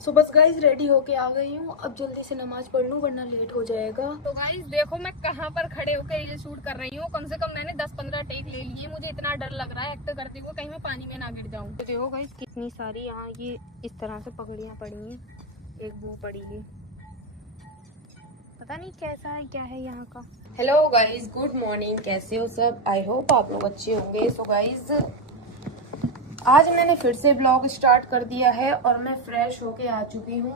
सो बस guys ready होके आ गई हूँ। अब जल्दी से नमाज पढ़ लूँ वरना लेट हो जाएगा। तो गाइज देखो मैं कहाँ पर खड़े होकर रील शूट कर रही हूँ। कम से कम मैंने 10-15 टेक ले लिए। मुझे इतना डर लग रहा है एक्ट करते हुए कहीं मैं पानी में ना गिर जाऊँ। तो देखो गाइज कितनी सारी यहाँ ये इस तरह से पगड़ियाँ पड़ी हैं। एक वो पड़ी है, पता नहीं कैसा है क्या है यहाँ का। Hello guys, good morning. कैसे हो सब? आई होप आप लोग अच्छे होंगे। सो गाइज आज मैंने फिर से ब्लॉग स्टार्ट कर दिया है और मैं फ्रेश होके आ चुकी हूँ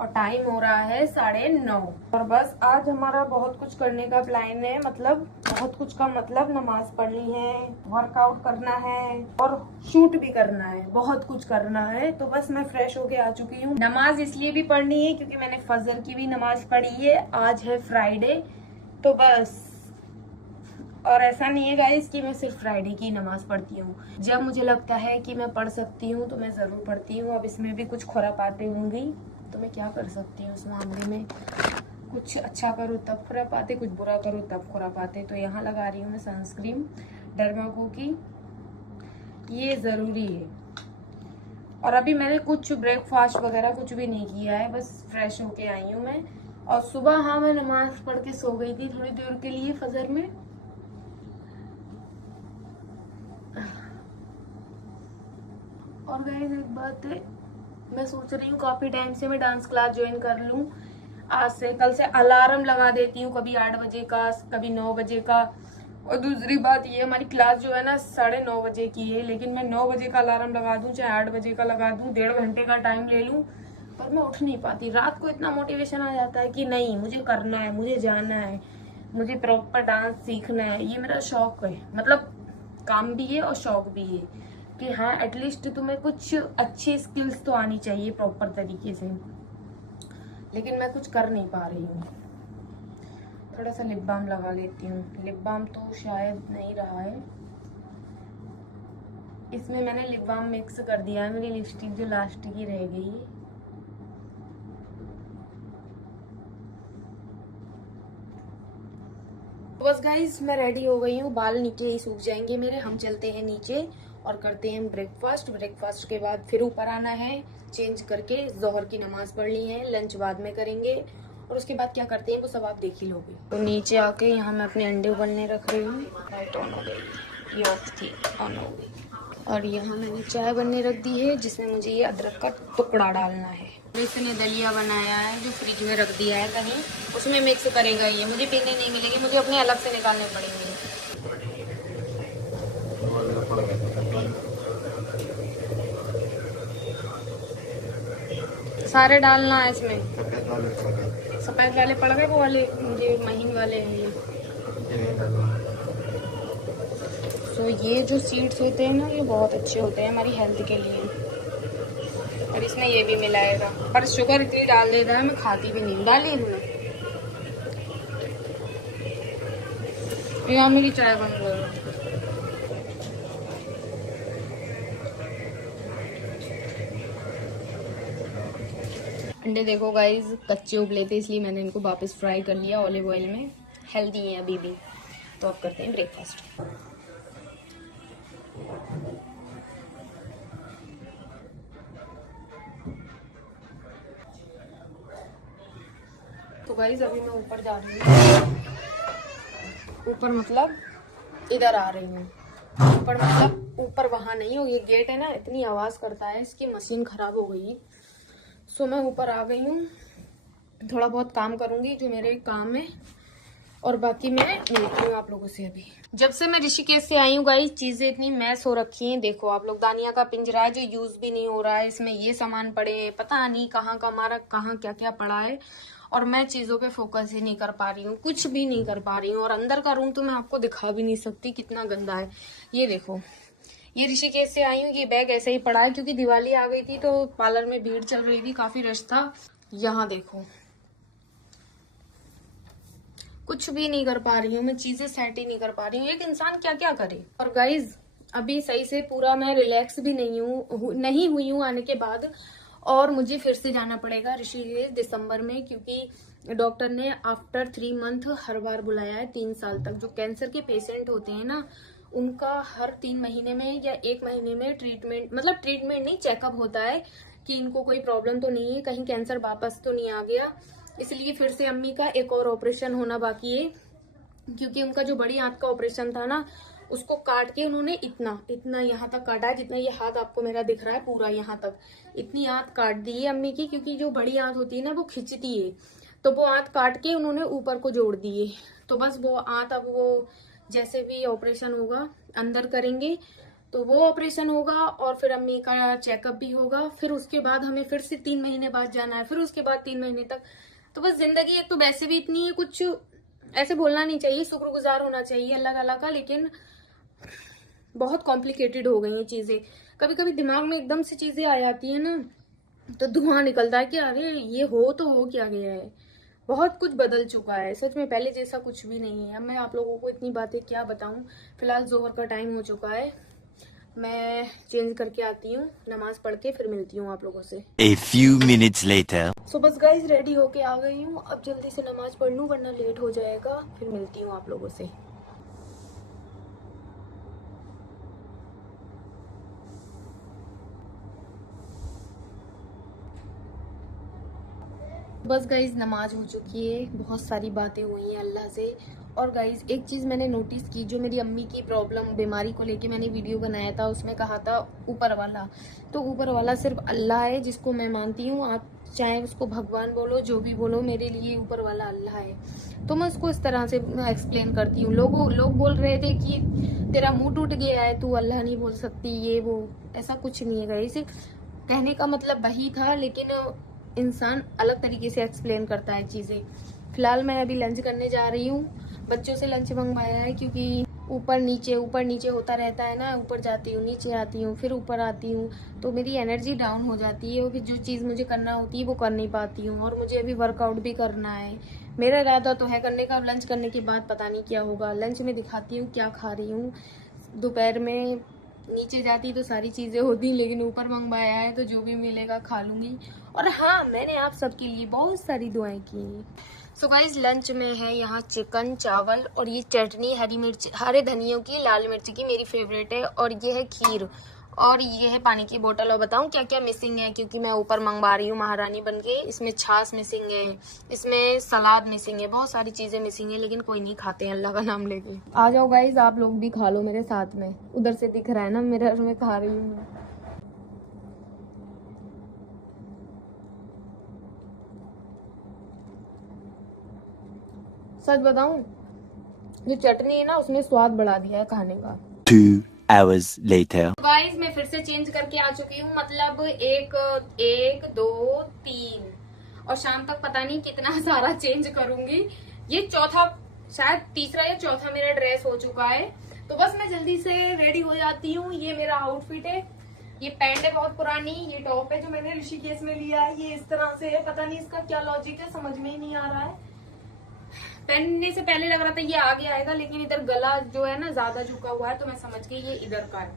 और टाइम हो रहा है 9:30। और बस आज हमारा बहुत कुछ करने का प्लान है। मतलब बहुत कुछ का मतलब नमाज पढ़नी है, वर्कआउट करना है और शूट भी करना है। बहुत कुछ करना है। तो बस मैं फ्रेश होके आ चुकी हूँ। नमाज इसलिए भी पढ़नी है क्योंकि मैंने फजर की भी नमाज पढ़ी है। आज है फ्राइडे, तो बस। और ऐसा नहीं है गाइस कि मैं सिर्फ फ्राइडे की नमाज पढ़ती हूँ। जब मुझे लगता है कि मैं पढ़ सकती हूँ तो मैं जरूर पढ़ती हूँ। अब इसमें भी कुछ खुरापाते होंगी तो मैं क्या कर सकती हूँ उस मामले में। कुछ अच्छा करो तब खुरापाते, कुछ बुरा करो तब खुरापाते। तो यहाँ लगा रही हूँ मैं सनस्क्रीन डर्माको की, ये जरूरी है। और अभी मैंने कुछ ब्रेकफास्ट वगैरह कुछ भी नहीं किया है, बस फ्रेश होके आई हूँ मैं। और सुबह हाँ मैं नमाज पढ़ के सो गई थी थोड़ी देर के लिए फजर में। और गाइस एक बात है, मैं सोच रही हूँ काफी टाइम से मैं डांस क्लास ज्वाइन कर लूँ आज से। कल से अलार्म लगा देती हूँ, कभी 8 बजे का, कभी 9 बजे का। और दूसरी बात ये, हमारी क्लास जो है ना 9:30 बजे की है, लेकिन मैं 9 बजे का अलार्म लगा दूं चाहे 8 बजे का लगा दूं, 1.5 घंटे का टाइम ले लूं, पर मैं उठ नहीं पाती। रात को इतना मोटिवेशन आ जाता है कि नहीं मुझे करना है, मुझे जाना है, मुझे प्रॉपर डांस सीखना है। ये मेरा शौक है, मतलब काम भी है और शौक भी है कि हाँ एटलीस्ट तुम्हें कुछ अच्छी स्किल्स तो आनी चाहिए प्रॉपर तरीके से। लेकिन मैं कुछ कर नहीं पा रही हूँ। थोड़ा सा लिप बाम लगा लेती हूँ। लिप बाम तो शायद नहीं रहा है, इसमें मैंने लिप बाम मिक्स कर दिया है। मेरी लिपस्टिक जो लास्ट की रह गई है। बस गाइस मैं रेडी हो गई हूँ, बाल नीचे ही सूख जाएंगे मेरे। हम चलते हैं नीचे और करते हैं ब्रेकफास्ट। ब्रेकफास्ट के बाद फिर ऊपर आना है, चेंज करके जोहर की नमाज पढ़नी है, लंच बाद में करेंगे और उसके बाद क्या करते हैं वो सब आप देख ही लोगे। तो नीचे आके यहाँ मैं अपने अंडे उबलने रख रही हूँ। लाइट ऑन हो गई, ये ऑफ थी, ऑन हो गई। और यहाँ मैंने चाय बनने रख दी है जिसमें मुझे ये अदरक का टुकड़ा डालना है। इसने दलिया बनाया है जो फ्रिज में रख दिया है कहीं, उसमें मिक्स करेगा ये। मुझे पीने नहीं मिलेंगे, मुझे अपने अलग से निकालने पड़ेंगे। सारे डालना है इसमें। सफेद वाले पड़ गए, वो वाले मुझे महीन वाले हैं ये। तो ये जो सीड्स होते हैं ना ये बहुत अच्छे होते हैं हमारी हेल्थ के लिए। और इसमें ये भी मिलाएगा, पर शुगर इतनी डाल देता है मैं खाती भी नहीं। डाली इन्होंने। यहाँ मेरी चाय बन गई। अंडे देखो गाइज कच्चे उबले थे इसलिए मैंने इनको वापस फ्राई कर लिया ऑलिव ऑयल में। हेल्दी है अभी भी। तो अब करते हैं ब्रेकफास्ट। तो गाइज अभी मैं ऊपर जा रही हूँ। ऊपर मतलब इधर आ रही हूँ। ऊपर मतलब ऊपर वहां नहीं हो, ये गेट है ना इतनी आवाज करता है, इसकी मशीन खराब हो गई। सो मैं ऊपर आ गई हूँ, थोड़ा बहुत काम करूंगी जो मेरे काम है और बाकी मैं मिलती हूँ आप लोगों से अभी। जब से मैं ऋषिकेश से आई हूँ गाइस चीजें इतनी मैस हो रखी हैं। देखो आप लोग, दानिया का पिंजरा है जो यूज भी नहीं हो रहा है, इसमें ये सामान पड़े हैं, पता नहीं कहाँ का हमारा कहाँ क्या क्या पड़ा है। और मैं चीजों पे फोकस ही नहीं कर पा रही हूँ, कुछ भी नहीं कर पा रही हूँ। और अंदर का रूम तो मैं आपको दिखा भी नहीं सकती कितना गंदा है। ये देखो, ये ऋषिकेश से आई हूँ, ये बैग ऐसे ही पड़ा है क्योंकि दिवाली आ गई थी तो पार्लर में भीड़ चल रही थी, काफी रश था। यहाँ देखो, कुछ भी नहीं कर पा रही हूँ मैं, चीजें सेट ही नहीं कर पा रही हूँ। एक इंसान क्या क्या करे। और गाइज अभी सही से पूरा मैं रिलैक्स भी नहीं हुई हूँ आने के बाद। और मुझे फिर से जाना पड़ेगा ऋषिकेश दिसंबर में, क्योंकि डॉक्टर ने आफ्टर 3 मंथ हर बार बुलाया है। 3 साल तक जो कैंसर के पेशेंट होते हैं ना उनका हर 3 महीने में या 1 महीने में ट्रीटमेंट, मतलब ट्रीटमेंट नहीं चेकअप होता है कि इनको कोई प्रॉब्लम तो नहीं है, कहीं कैंसर वापस तो नहीं आ गया। इसलिए फिर से अम्मी का एक और ऑपरेशन होना बाकी है, क्योंकि उनका जो बड़ी आंत का ऑपरेशन था ना, उसको काट के उन्होंने इतना यहाँ तक काटा है, जितना ये हाथ आपको मेरा दिख रहा है पूरा यहाँ तक, इतनी आंत काट दी है अम्मी की। क्योंकि जो बड़ी आंत होती है ना वो खिंचती है, तो वो आंत काट के उन्होंने ऊपर को जोड़ दी है। तो बस वो आंत अब वो जैसे भी ऑपरेशन होगा अंदर करेंगे तो वो ऑपरेशन होगा, और फिर अम्मी का चेकअप भी होगा। फिर उसके बाद हमें फिर से 3 महीने बाद जाना है, फिर उसके बाद 3 महीने तक। तो बस जिंदगी एक तो वैसे भी इतनी है, कुछ ऐसे बोलना नहीं चाहिए, शुक्रगुजार होना चाहिए अल्लाह ताला का, लेकिन बहुत कॉम्प्लिकेटेड हो गई ये चीजें। कभी कभी दिमाग में एकदम से चीजें आ जाती है ना, तो धुआं निकलता है कि अरे ये हो तो हो क्या गया है। बहुत कुछ बदल चुका है सच में, पहले जैसा कुछ भी नहीं है। अब मैं आप लोगों को इतनी बातें क्या बताऊं। फिलहाल जोहर का टाइम हो चुका है, मैं चेंज करके आती हूँ, नमाज पढ़ के फिर मिलती हूँ आप लोगों से। A few minutes later. सो बस गाइज रेडी होके आ गई हूँ, अब जल्दी से नमाज पढ़ लूँ वरना लेट हो जाएगा। फिर मिलती हूँ आप लोगों से। बस गाइज नमाज हो चुकी है, बहुत सारी बातें हुई हैं अल्लाह से। और गाइज एक चीज़ मैंने नोटिस की, जो मेरी अम्मी की प्रॉब्लम बीमारी को लेके मैंने वीडियो बनाया था, उसमें कहा था ऊपर वाला। तो ऊपर वाला सिर्फ अल्लाह है, जिसको मैं मानती हूँ। आप चाहे उसको भगवान बोलो, जो भी बोलो, मेरे लिए ऊपर वाला अल्लाह है। तो मैं उसको इस तरह से एक्सप्लेन करती हूँ। लोग बोल रहे थे कि तेरा मुँह टूट गया है, तू अल्लाह नहीं बोल सकती, ये वो। ऐसा कुछ नहीं है गाइज, कहने का मतलब वही था, लेकिन इंसान अलग तरीके से एक्सप्लेन करता है चीजें। फिलहाल मैं अभी लंच करने जा रही हूँ, बच्चों से लंच मंगवाया है, क्योंकि ऊपर नीचे होता रहता है ना। ऊपर जाती हूँ, नीचे आती हूँ, फिर ऊपर आती हूँ, तो मेरी एनर्जी डाउन हो जाती है। और फिर जो चीज़ मुझे करना होती है वो कर नहीं पाती हूँ। और मुझे अभी वर्कआउट भी करना है, मेरा इरादा तो है करने का। अब लंच करने के बाद पता नहीं क्या होगा। लंच में दिखाती हूँ क्या खा रही हूँ। दोपहर में नीचे जाती तो सारी चीज़ें होती, लेकिन ऊपर मंगवाया है तो जो भी मिलेगा खा लूँगी। और हाँ, मैंने आप सबके लिए बहुत सारी दुआएं की। सो गाइस लंच में है यहाँ चिकन, चावल, और ये चटनी हरी मिर्च, हरे धनियों की, लाल मिर्च की, मेरी फेवरेट है। और ये है खीर, और ये है पानी की बोतल। और बताऊँ क्या क्या मिसिंग है, क्योंकि मैं ऊपर मंगवा रही हूँ महारानी बन के। इसमें छाछ मिसिंग है, इसमें सलाद मिसिंग है, बहुत सारी चीज़ें मिसिंग है, लेकिन कोई नहीं, खाते हैं अल्लाह का नाम लेके। आ जाओ गाइज, आप लोग भी खा लो मेरे साथ में। उधर से दिख रहा है ना मिरर में खा रही हूँ मैं। सच बताऊं, जो चटनी है ना उसने स्वाद बढ़ा दिया है खाने का। 2 hours later. गाइस मैं फिर से चेंज करके आ चुकी हूँ, मतलब 1 2 3, और शाम तक पता नहीं कितना सारा चेंज करूंगी। ये चौथा, शायद तीसरा या चौथा मेरा ड्रेस हो चुका है। तो बस मैं जल्दी से रेडी हो जाती हूँ। ये मेरा आउटफिट है, ये पैंट है बहुत पुरानी, ये टॉप है जो मैंने ऋषिकेश में लिया है, ये इस तरह से है। पता नहीं इसका क्या लॉजिक है, समझ में ही नहीं आ रहा है। पहनने से पहले लग रहा था ये आगे आएगा, लेकिन इधर गला जो है ना ज्यादा झुका हुआ है, तो मैं समझ गई ये इधर का है।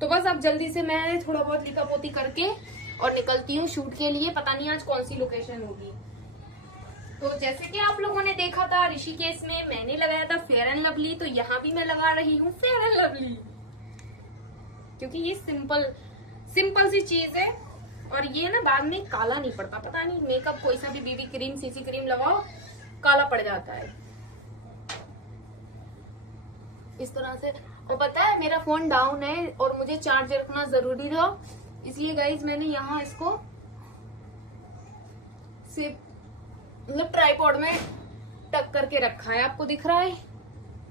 तो बस अब जल्दी से मैं थोड़ा बहुत लिखा पोती करके और निकलती हूँ शूट के लिए। पता नहीं आज कौन सी लोकेशन होगी। तो जैसे कि आप लोगों ने देखा था ऋषिकेश में मैंने लगाया था फेयर एंड लवली, तो यहाँ भी मैं लगा रही हूँ फेयर एंड लवली, क्योंकि ये सिंपल सी चीज है। और ये ना बाद में काला नहीं पड़ता। पता नहीं मेकअप कोई सा भी बीबी क्रीम, सीसी क्रीम लगाओ, काला पड़ जाता है इस तरह से। और पता है मेरा फोन डाउन है और मुझे चार्ज रखना जरूरी था, इसलिए गाइज मैंने यहाँ इसको मतलब ट्राइपॉड में टक करके रखा है। आपको दिख रहा है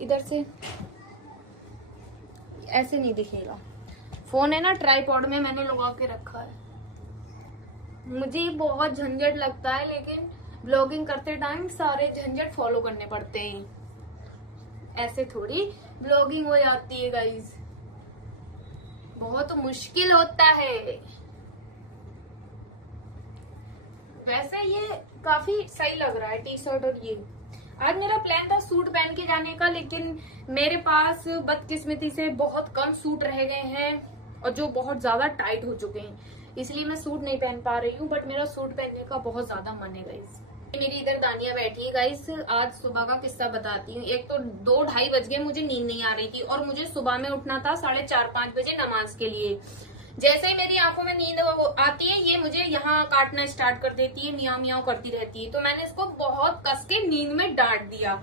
इधर से, ऐसे नहीं दिखेगा। फोन है ना ट्राइपॉड में मैंने लगा के रखा है। मुझे बहुत झंझट लगता है, लेकिन ब्लॉगिंग करते टाइम सारे झंझट फॉलो करने पड़ते हैं। ऐसे थोड़ी ब्लॉगिंग हो जाती है गाइज, बहुत मुश्किल होता है। वैसे ये काफी सही लग रहा है टी शर्ट। और ये आज मेरा प्लान था सूट पहन के जाने का, लेकिन मेरे पास बदकिस्मती से बहुत कम सूट रह गए हैं और जो बहुत ज्यादा टाइट हो चुके हैं, इसलिए मैं सूट नहीं पहन पा रही हूँ। बट मेरा सूट पहनने का बहुत ज्यादा मन है गाइस। मेरी इधर दानिया बैठी है गाइस। आज सुबह का किस्सा बताती हूँ। एक तो 2-2:30 बज गए, मुझे नींद नहीं आ रही थी और मुझे सुबह में उठना था 4:30-5 बजे नमाज के लिए। जैसे ही मेरी आंखों में नींद आती है ये मुझे यहाँ काटना स्टार्ट कर देती है, मियाँ मियाँ करती रहती है। तो मैंने इसको बहुत कस के नींद में डांट दिया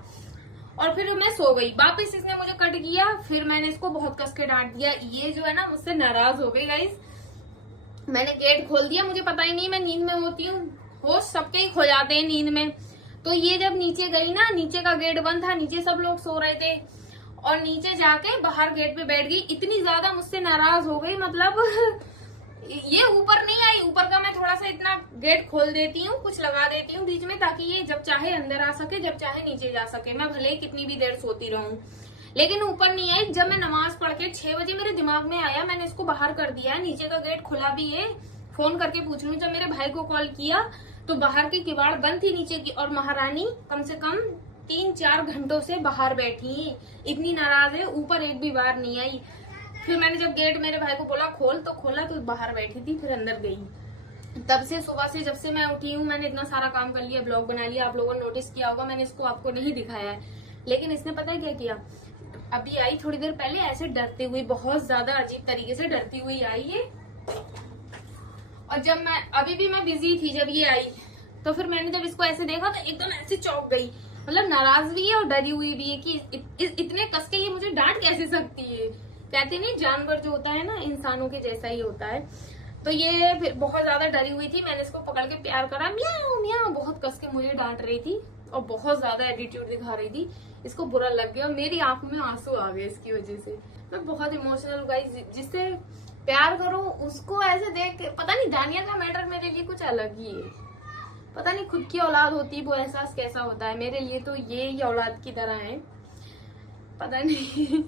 और फिर मैं सो गई। वापस इसने मुझे कट किया, फिर मैंने इसको बहुत कस के डांट दिया। ये जो है ना मुझसे नाराज हो गई गाइस। मैंने गेट खोल दिया, मुझे पता ही नहीं मैं नींद में होती हूँ, होश सबके ही खो जाते हैं नींद में। तो ये जब नीचे गई ना, नीचे का गेट बंद था, नीचे सब लोग सो रहे थे और नीचे जाके बाहर गेट पे बैठ गई। इतनी ज्यादा मुझसे नाराज हो गई, मतलब ये ऊपर नहीं आई। ऊपर का मैं थोड़ा सा इतना गेट खोल देती हूँ, कुछ लगा देती हूँ बीच में, ताकि ये जब चाहे अंदर आ सके, जब चाहे नीचे जा सके। मैं भले ही कितनी भी देर सोती रहूं, लेकिन ऊपर नहीं आई। जब मैं नमाज पढ़ के 6 बजे मेरे दिमाग में आया, मैंने इसको बाहर कर दिया है, नीचे का गेट खुला भी है, फोन करके पूछ लूं। जब मेरे भाई को कॉल किया तो बाहर की किवाड़ बंद थी नीचे की, और महारानी कम से कम 3-4 घंटों से बाहर बैठी, इतनी नाराज है, ऊपर एक भी बार नहीं आई। फिर मैंने जब गेट मेरे भाई को बोला खोल, तो खोला तो बाहर बैठी थी, फिर अंदर गई। तब से सुबह से जब से मैं उठी हूँ मैंने इतना सारा काम कर लिया, ब्लॉग बना लिया। आप लोगों ने नोटिस किया होगा, मैंने इसको आपको नहीं दिखाया है, लेकिन इसने पता है क्या किया। अभी आई थोड़ी देर पहले, ऐसे डरती हुई, बहुत ज्यादा अजीब तरीके से डरती हुई आई है। और जब मैं अभी भी मैं बिजी थी जब ये आई, तो फिर मैंने जब इसको ऐसे देखा तो एकदम ऐसे चौंक गई। मतलब नाराज भी है और डरी हुई भी है कि इतने कस के ये मुझे डांट कैसे सकती है। कहते नहीं जानवर जो होता है ना इंसानों के जैसा ही होता है। तो ये फिर बहुत ज्यादा डरी हुई थी, मैंने इसको पकड़ के प्यार करा, म्याऊं म्याऊं, बहुत कस के मुझे डांट रही थी और बहुत ज्यादा एटीट्यूड दिखा रही थी। इसको बुरा लग गया और मेरी आंखों में आंसू आ गए इसकी वजह से। मैं बहुत इमोशनल हूँ गाइस। जिससे प्यार करो उसको ऐसे देख के, पता नहीं दानिया का मैटर मेरे लिए कुछ अलग ही है। पता नहीं खुद की औलाद होती है वो एहसास कैसा होता है। मेरे लिए तो ये औलाद की तरह है, पता नहीं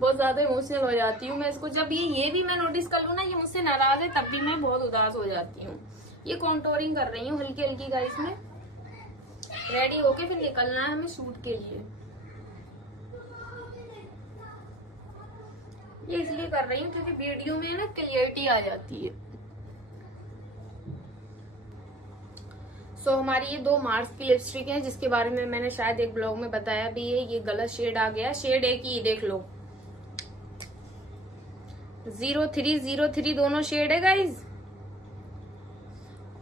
बहुत ज्यादा इमोशनल हो जाती हूँ मैं इसको। जब ये भी मैं नोटिस कर लूँ ना ये मुझसे नाराज है, तब भी मैं बहुत उदास हो जाती हूँ। ये कॉन्टोरिंग कर रही हूँ हल्की हल्की गाइस में। रेडी होके फिर निकलना है हमें शूट के लिए। ये इसलिए कर रही हूँ क्योंकि वीडियो में ना क्लियरिटी आ जाती है। हमारी ये 2 मार्स की लिपस्टिक है, जिसके बारे में मैंने शायद एक ब्लॉग में बताया भी है। ये गलत शेड आ गया, शेड एक ही देख लो, 0303 दोनों शेड है गाइज।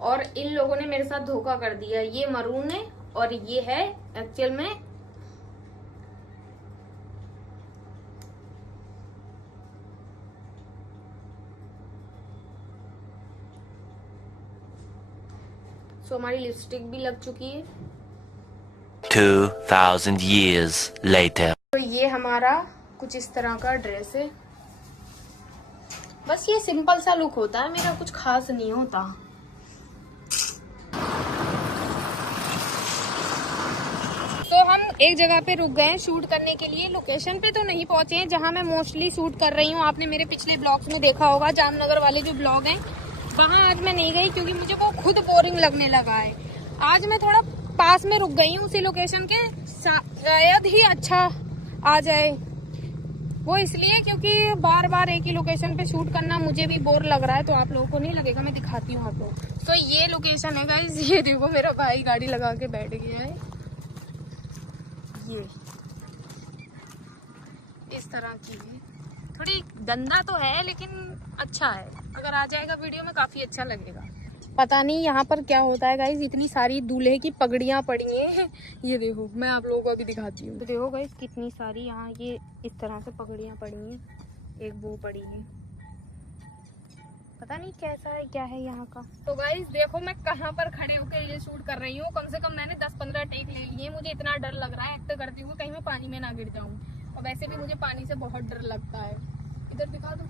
और इन लोगों ने मेरे साथ धोखा कर दिया। ये मरून है और ये है एक्चुअल में हमारी लिपस्टिक भी लग चुकी है। 2000 years later. तो ये हमारा कुछ इस तरह का ड्रेस है। बस ये सिंपल सा लुक होता है मेरा, कुछ खास नहीं होता। तो हम एक जगह पे रुक गए हैं शूट करने के लिए। लोकेशन पे तो नहीं पहुंचे हैं जहां मैं मोस्टली शूट कर रही हूँ। आपने मेरे पिछले ब्लॉग्स में देखा होगा, जामनगर वाले जो ब्लॉग हैं वहां आज मैं नहीं गई क्योंकि मुझे वो खुद बोरिंग लगने लगा है। आज मैं थोड़ा पास में रुक गई हूँ उसी लोकेशन के, शायद ही अच्छा आ जाए। वो इसलिए क्योंकि बार बार एक ही लोकेशन पे शूट करना मुझे भी बोर लग रहा है, तो आप लोगों को नहीं लगेगा। मैं दिखाती हूँ आप लोग। तो ये लोकेशन है गाइस, ये देखो मेरा भाई गाड़ी लगा के बैठ गया है। ये इस तरह की है, थोड़ी गंदा तो है लेकिन अच्छा है। अगर आ जाएगा वीडियो में काफी अच्छा लगेगा। पता नहीं यहाँ पर क्या होता है गाइस, इतनी सारी दूल्हे की पगड़ियाँ पड़ी हैं। ये देखो मैं आप लोगों को अभी दिखाती हूँ। तो देखो गाइस कितनी सारी यहाँ ये इस तरह से पगड़ियाँ पड़ी हैं। एक वो पड़ी है, पता नहीं कैसा है क्या है यहाँ का। तो गाइस देखो मैं कहाँ पर खड़े होकर ये शूट कर रही हूँ। कम से कम मैंने 10-15 टेक ले लिए। मुझे इतना डर लग रहा है एक्ट करते हुए कहीं मैं पानी में ना गिर जाऊँ, और वैसे भी मुझे पानी से बहुत डर लगता है। इधर दिखा दो,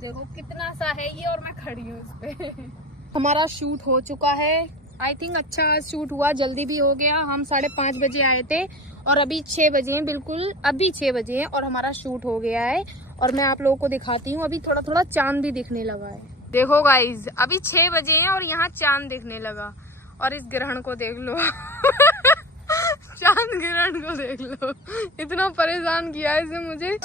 देखो कितना सा है ये और मैं खड़ी हूँ इस पे। हमारा शूट हो चुका है। आई थिंक अच्छा शूट हुआ, जल्दी भी हो गया। हम 5:30 बजे आए थे और अभी 6 बजे हैं, बिल्कुल अभी 6 बजे हैं और हमारा शूट हो गया है। और मैं आप लोगों को दिखाती हूँ, अभी थोड़ा थोड़ा चांद भी दिखने लगा है। देखो गाइज अभी 6 बजे हैं और यहाँ चांद दिखने लगा। और इस ग्रहण को देख लो चांद ग्रहण को देख लो, इतना परेशान किया है इसे मुझे।